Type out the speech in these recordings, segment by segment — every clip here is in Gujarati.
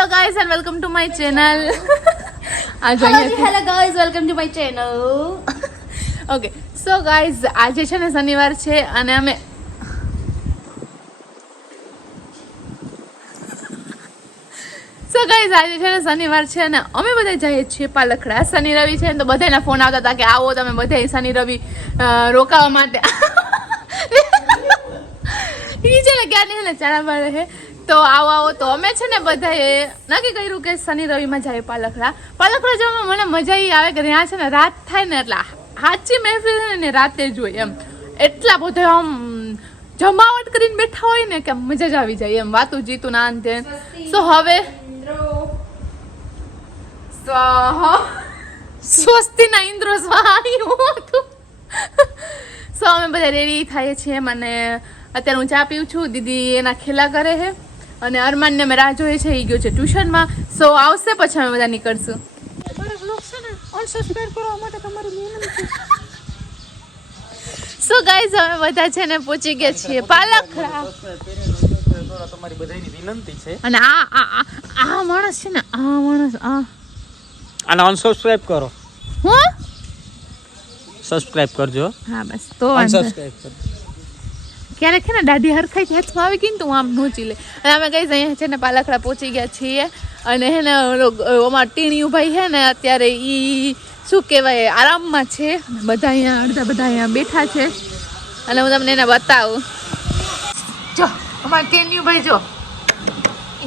Hello guys and welcome to my channel. Hello guys, welcome to my channel. Okay, so guys, આજે છે ને શનિવાર છે અને અમે આજે છે ને શનિવાર છે અને અમે બધા જઈએ છીએ પાલખડા. શનિ રવિ છે ને તો બધાના ફોન આવતા હતા કે આવો તમે બધા શનિ રવિ રોકાવા માટે. ઈ છે ને ક્યાં ને ચારા બાર રહે તો આવો તો અમે છે ને બધાએ નક્કી કર્યું કે શનિ રવિમાં જાય પાલખડા જવામાં મને મજા એ આવે કે ત્યાં છે ને રાત થાય ને એટલે સાચી મહેફિલ ને રાતે જ હોય એમ. એટલા બધા આમ જમાવટ કરીને બેઠા હોય ને કે મજા જ આવી જાય એમ, વાતું જીતું ના અંતે. સો હવે સ્વસ્તિ ના ઇન્દ્રો સ્વાહા. સો અમે બધા રેડી થઈએ છીએ. મને અત્યારે હું ચા પીઉં છું, દીદી એના ખેલા કરે છે અને અરમાનને મેં રાહ જોઈએ છે, એ ગયો છે ટ્યુશનમાં. સો આવશે પછી અમે બધા નીકળશું. સો ગાઈઝ અમે બધા છે ને પહોંચી ગયા છીએ પાલખડા. તમારી બધાની વિનંતી છે અને આ માણસ છે ને આને અનસબસ્ક્રાઇબ કરો. હું સબસ્ક્રાઇબ કરજો. હા બસ તો વાંધો. અનસબસ્ક્રાઇબ કરજો. ક્યારેક છે ને દાઢી હરખાઈ હાથમાં આવી ગઈ ને તો હું આમ નોચી લે. અને અમે કઈ અહીંયા છે ને પાલખડા પહોંચી ગયા છીએ અને હે ને અમારા ટીણીયું ભાઈ છે ને અત્યારે ઈ શું કહેવાય આરામમાં છે. બધા અહીંયા બેઠા છે અને હું તમને એને બતાવું. જો અમારા ટીણીયું ભાઈ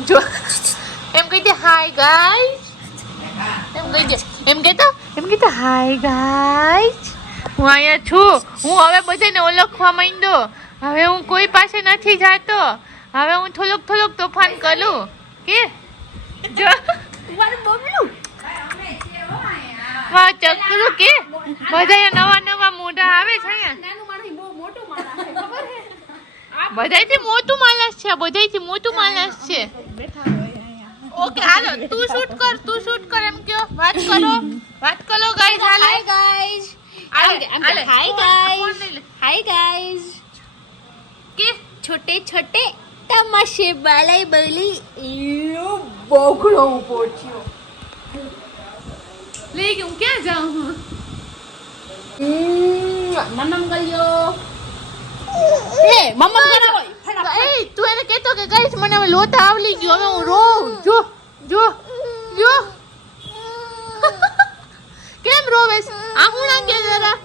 જો એમ કહી દે હાય ગાઈસ, એમ કહેતો હાય ગાઈસ. હું અહીંયા છું, હું હવે બધાને ઓળખવા માંડ્યો. હવે હું કોઈ પાસે નથી જાતો. હવે હું થોડોક તોફાન કરું કે જો વાહ ચકરું કે બધા નવા મોઢા આવે છે અહીંયા. બધાયથી મોટું માણસ છે. ઓકે હાલો તું શૂટ કર એમ કયો વાત કરો ગાઈસ. Hi guys. કે छोटे तमाशे बालाई बली बोखड़ो पहुंच्यो. લેકિન હું ક્યાં જાઉં હું? मम्मम गयो. મમ્મા કરાવો ફટાફટ. એ તું એને કહેતો કે ગાઈસ મને હવે લોટા આવલી ગયો, હવે હું રોઉં. જો કેમ રોવેસ? આહુણા કે જરા.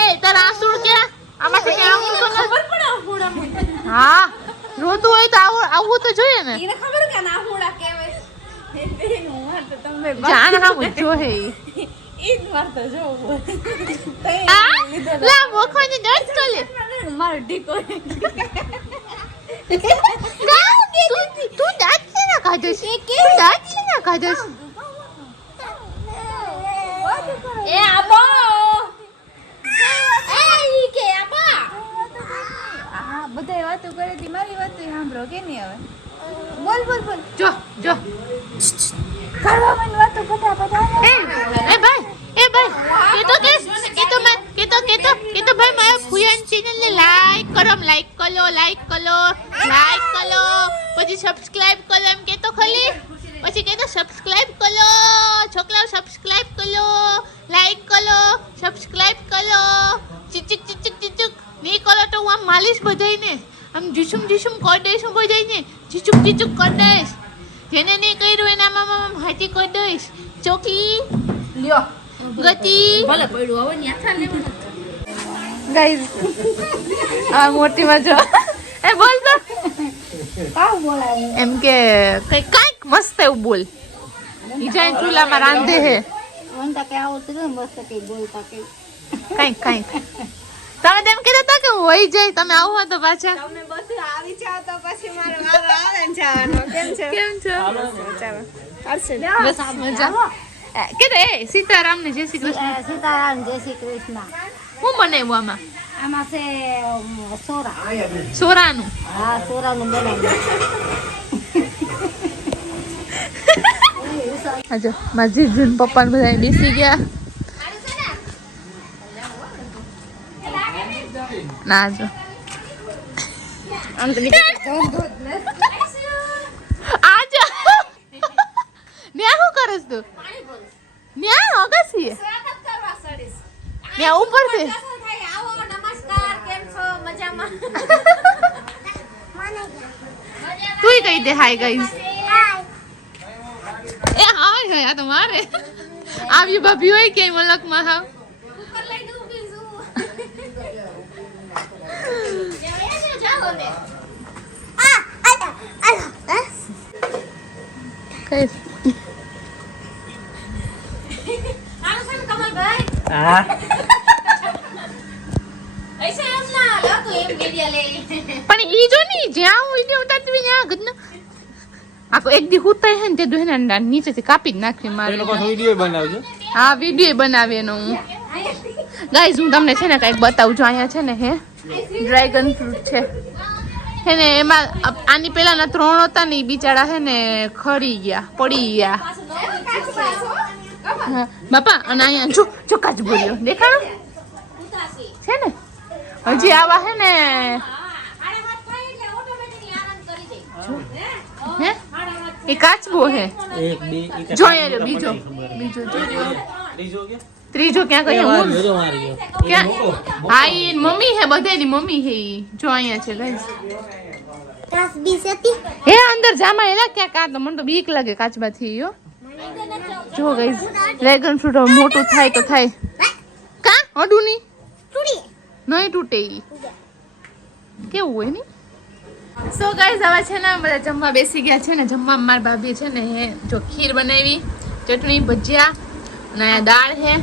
એ તારા આંસુ કે આમાંથી કે આહું તો ખબર પડે આહુણા. હા રોતું હોય તો આવું તો જોઈએ ને. એને ખબર કે ના આહુણા કહેવાય. બેનું વાત તમે જાણ હા જો હે ઈ વાર તો જો. લા મોખવાની દર્દ તો લે મારો ઢીકો. તું દાંત છે ના ખાધસ? એ આબો એ ઈ કે આબા. હા બધાય વાતો કરે તી, મારી વાતો સાંભળો કે નહીં હવે. બોલ જો કરવા મને વાતો બધા એ ભાઈ કેતો ભાઈ મારા ફુયાન ચેનલ ને લાઈક કરો પછી સબસ્ક્રાઇબ કરો એમ કેતો ખાલી. પછી કેતો સબસ્ક્રાઇબ કરો છોકરાઓ, સબસ્ક્રાઇબ કરો, લાઈક કરો, સબસ્ક્રાઇબ કરો. ચીચુક નહીં કરો તો હું આમ માલીશ બધાઈને, આમ જીસુમ કરી દઈશ. હું બધાઈને ચીચુક કરી દઈશ. જેને નહીં કર્યું એના આમ હાથી કરી દઈશ. ચોકી લ્યો ગતિ ભલે પડ્યું હવે ન્યા થા લેવાનું. ગાઈસ આ મોટી મજા એ બોલ તો કાવ બોલાય એમ કે કઈક મસ્ત એવું બોલ. ઈ જાય ચૂલામાં રાંધે હે. મન તો કે આવતું ને મસ્ત કઈ બોલતા કઈ કઈક તમે તેમ કીધું હતા કે હું વહી જાય, તમે આવો તો પાછા. તમે બધું આવી જાવ તો પછી મારો વારો આવે ને જવાનો. કેમ છો ચાલો હર્ષ બસ મજા કે એ સીતારામ ને જય શ્રી કૃષ્ણ. સીતારામ જય શ્રી કૃષ્ણ. હું બનાવ્યું આમાં છે સોરાનું. હા સોરાનું બનાવ્યું. આજો મારા જીજુ ને પપ્પા ને બધા બેસી ગયા. ના જો આજો ત્યાં ઉપરથી આવો નમસ્કાર કેમ છો મજામાં તુંય કહી દે હાય ગાઈસ એ હાય હાય આ તો મારે આવી ભાભી હોય કે મલકમાં હા ઉપર લઈ દઉં બીજું જાઓ ને કઈ આનો છે કમલભાઈ હા ऐसे हम ना लो तो एम मीडिया ले પણ ઈ જો ની જ્યાં હું વિડિયો ઉતારતી ત્યાં ગદ આકો એક દી હુતાય હે ને તે દુહે ને નીચેથી કાપી જ નાખી મારે એ લોકો વિડિયો બનાવજો હા વિડિયો બનાવે એનો હું ગાઈઝ હું તમને છે ને કંઈક બતાવું છું અહીંયા છે ને હે ડ્રેગન ફ્રૂટ છે હે ને એમાં આની પેલાના 3 હતા ને ઈ બિચારા હે ને ખરી ગયા પડી ગયા હા બાપા અને અહીંયા જો જો કાચ બોલ્યો દેખાણો છે ને હજી આવા હે ને હે એ કાચબો હે એક બે જોઈએ રે બીજો બીજો જોજો ત્રીજો ક્યાં ગયો હું ક્યાં હા ઈ મમ્મી હે બધાની મમ્મી હે ઈ જો અહીંયા છે ગાઈસ હે અંદર જામાં એલા ક્યાં કા તો મને તો બીક લાગે કાચબાથી યો જો ગાઈસ ડ્રેગન ફ્રૂટ મોટું થાય તો થાય કા અડું ની નહીં તૂટે ઈ કેવું હોય ની સો ગાઈસ હવે છે ને બધા જમવા બેસી ગયા છે ને જમવા માર ભાભી છે ને હે જો ખીર બનાવી ચટણી ભજીયા અને આ દાળ હે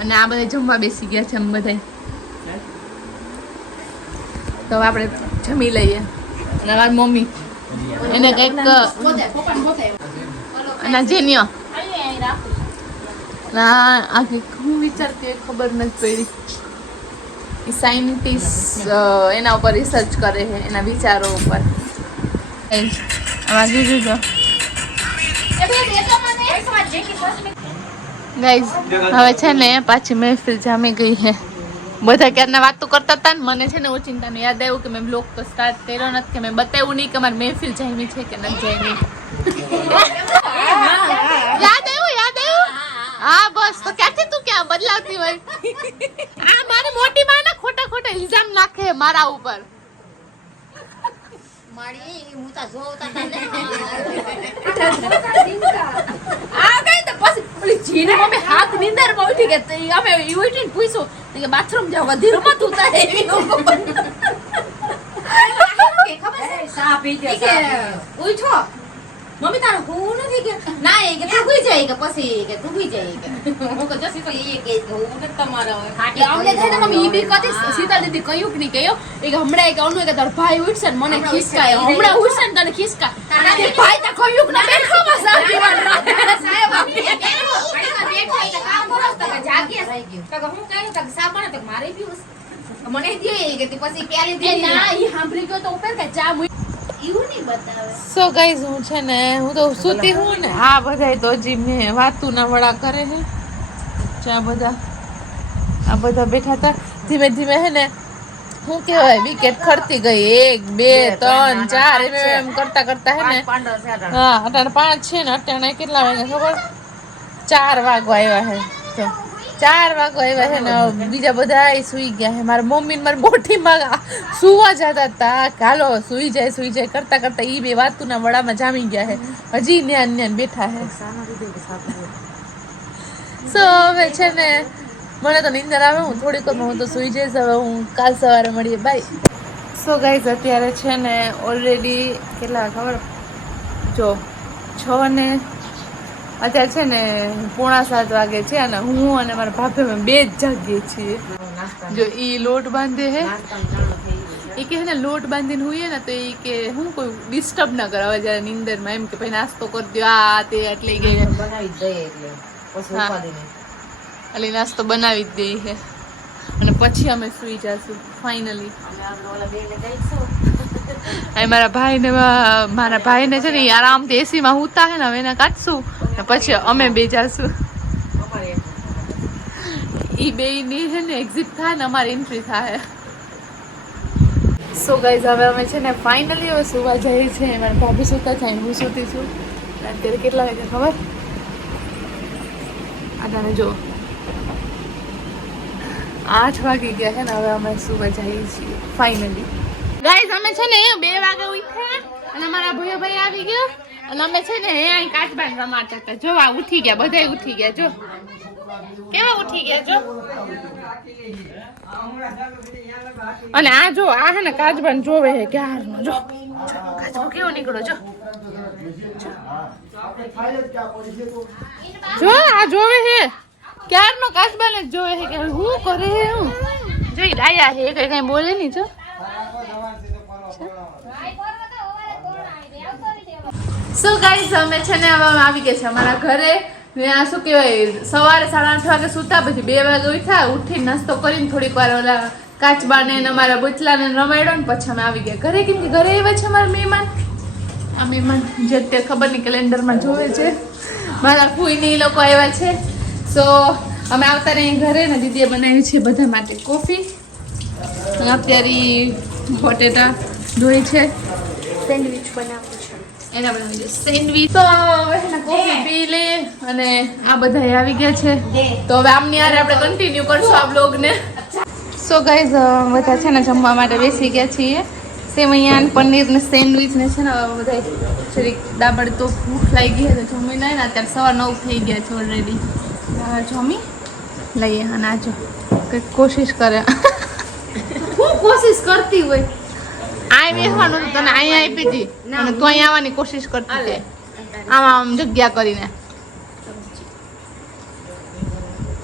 અને આ બધા જમવા બેસી ગયા છે અમે બધા તો હવે આપણે જમી લઈએ અને મારી મમ્મી એને કંઈક અને જેનિયો ના આ કંઈક હું વિચારતી હોય ખબર નથી પડી સાયન્ટિસ્ટ એના ઉપર રિસર્ચ કરે છે એના વિચારો ઉપર આમાં જોજો ગાઈઝ હવે છે ને પાછી મહેફિલ જામી ગઈ છે બધા ક્યારના વાતો કરતા હતા ને મને છે ને ઓચિંતાનું યાદ આવ્યું કે મેં બ્લોગ તો સ્ટાર્ટ કર્યો નથી કે મેં બતાવ્યું નહીં કે મારી મહેફિલ જામી છે કે નથી જામી યાદ આવ્યું હા બસ તો ક્યાંથી તું ક્યાં બદલાવતી હોય આ મારી મોટી માં ને ખોટા ખોટા ઇલ્ઝામ નાખે મારા ઉપર મારી હું તો જોવતા તને આ કઈ તો પછી ઓલી જીને મમ્મી હાથ નીંદર માં ઉઠી ગઈ અમે યુટીને પૂછ્યું કે બાથરૂમ જાવ વધી રમત ઉતા એવી કે ખબર છે સા પી ગયા કે ઉઠો મમ્મી તારો હું નથી કે ના એ કે તું ભૂઈ જાય કે પછી કે તું ભૂઈ જાય કે હું કે જસી તો એ કે હું કે તમારો કે અમને કહે તો મમ્મી ઈ બી કદી સીતા દીદી કયું કે નહીં કયો એ કે હમણાં કે અનુ કે તાર ભાઈ ઉઠશે ને મને ખિસકાય હમણાં ઉઠશે ને તને ખિસકા અને ભાઈ તો કયું કે બેઠો માં સા પીવાનું સાહેબ બેઠો એટલે કામ કરો તો કે જાગે રહી ગયો તો હું કહ્યું કે સા પણ તો મારે પીવું મને દે કે પછી પ્યાલી દે ના ઈ સાંભળી ગયો તો ઉપર કે ચા સો ગાઈઝ હું છે ને હું તો સૂતી હું ને આ બધા તો હજી મેં વાતું ના વડા કરે છે આ બધા બેઠા હતા ધીમે ધીમે હે ને શું કહેવાય વિકેટ ખરતી ગઈ 1 2 3 4 એમ કરતા કરતા હે ને હા અટાણે 5 છે ને અટાણે કેટલા વાગ્યા ખબર 4 વાગવા આવ્યા હે તો 4 વાગવા આવ્યા છે ને બીજા બધા સુઈ ગયા છે મારા મમ્મી ને મારી મોટી માં સુવા જતા હતા હાલો સુઈ જાય કરતા કરતા ઈ બે વાતુના વડામાં જામી ગયા છે હજી ન્યાન બેઠા છે સો હવે છે ને મને તો નીંદર આવે હું થોડીક હું તો સુઈ જઈશ હવે હું કાલ સવારે મળીએ બાય સો ગાઈઝ અત્યારે છે ને ઓલરેડી કેટલા ખબર જો 6 ને અત્યારે છે ને 6:45 વાગે છે અને હું અને મારા ભાભી અમે બે જ જાગીએ છીએ જો ઈ લોટ બાંધે હે એ કે ને લોટ બાંધીને હોઈએ ને તો એ કે હું કોઈ ડિસ્ટર્બ ના કરાવે જ્યારે નીંદરમાં એમ કે ભાઈ નાસ્તો કરી દો આ તે એટલે કે બનાવી દે એટલે પછી ઉપાડી ને એટલે નાસ્તો બનાવી જ દે છે અને પછી અમે સુઈ જશું ફાઇનલી મારા ભાઈને છે ને આરામથી એસીમાં હુતા હે ને હવે એને કાઢશું ને પછી અમે બે જાશું ઈ બે ની છે ને એક્ઝિટ થાય ને અમારી એન્ટ્રી થાય સો ગાઈઝ હવે અમે છે ને ફાઇનલી હવે સુવા જઈએ છીએ મારા ભાભી સુતા થાય હું સુતી છું અત્યારે કેટલા વાગે ખબર આ તને જો 8 વાગી ગયા છે ને હવે અમે સુવા જઈએ છીએ ફાઇનલી. ગાઈઝ અમે છે ને 2 વાગે ઉઠ્યા અને અમારા ભાઈ આવી ગયો અને અમે છે ને અહીં કાચબાન રમાડતા હતા. જો આ ઉઠી ગયા, બધાય ઉઠી ગયા. જો કેવા ઉઠી ગયા જો. અને આ જો આ હે ને કાચબાન જોવે હે ક્યારનો. જો કાચબો કેવો નીકળો જો. જો આ જોવે હે ક્યારનો કાચબાન જ જોવે હે કે હું કરે હે. હું જોઈ ડાયા હે કઈ બોલે નહીં. જો સો ગાઈઝ અમે છે ને હવે આવી ગયા છે અમારા ઘરે. ને આ શું કહેવાય સવારે 8:30 વાગે સુતા, પછી 2 વાગે ઉઠ્યા. ઉઠી નાસ્તો કરીને થોડીક વાર ઓલા કાચબાને ને અમારા બચલાને રમાડ્યો ને પછી અમે આવી ગયા ઘરે. કેમ કે ઘરે આવ્યા છે અમારા મહેમાન. આ મહેમાન જે અત્યારે ખબર નહીં કેલેન્ડરમાં જોવે છે. મારા ફૂઈને એ લોકો આવ્યા છે. સો અમે આવતા રહી ઘરે ને દીદીએ બનાવી છે બધા માટે કોફી. અત્યારે બટેટા ધોઈ છે, સેન્ડવિચ બનાવું છે. એના બનાવી છે સેન્ડવિચ. તો હવે કોફી પી લે અને આ બધા આવી ગયા છે. તો હવે આમની યાર આપણે કન્ટિન્યુ કરશું આ બ્લોગને. સો ગાઈઝ બધા છે ને જમવા માટે બેસી ગયા છીએ. સેવૈયા ને પનીર ને સેન્ડવિચ ને છે ને બધા જરીક દાબડ તો ભૂખ લાગી ગઈ તો જમી નહીં ને અત્યારે 9:15 થઈ ગયા છે ઓલરેડી. જમી લઈએ અને આજો કંઈક કોશિશ કરે. હું કોશિશ કરતી હોય આ બેસવાનું તો તને અહીંયા આપી હતી અને તું અહીંયા આવવાની કોશિશ કરતી હતી આમ જગ્યા કરીને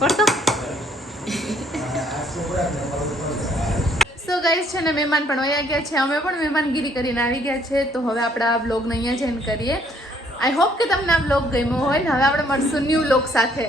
કરતો. સો ગાઈસ છે ને મહેમાન પણ વયા ગયા છે, અમે પણ મહેમાનગીરી કરીને આવી ગયા છે. તો હવે આપણે આ બ્લોગને અહીંયા જ એન્ડ કરીએ. આઈ હોપ કે તમને આ બ્લોગ ગમ્યો હોય ને. હવે આપણે મળશું ન્યૂ બ્લોગ સાથે.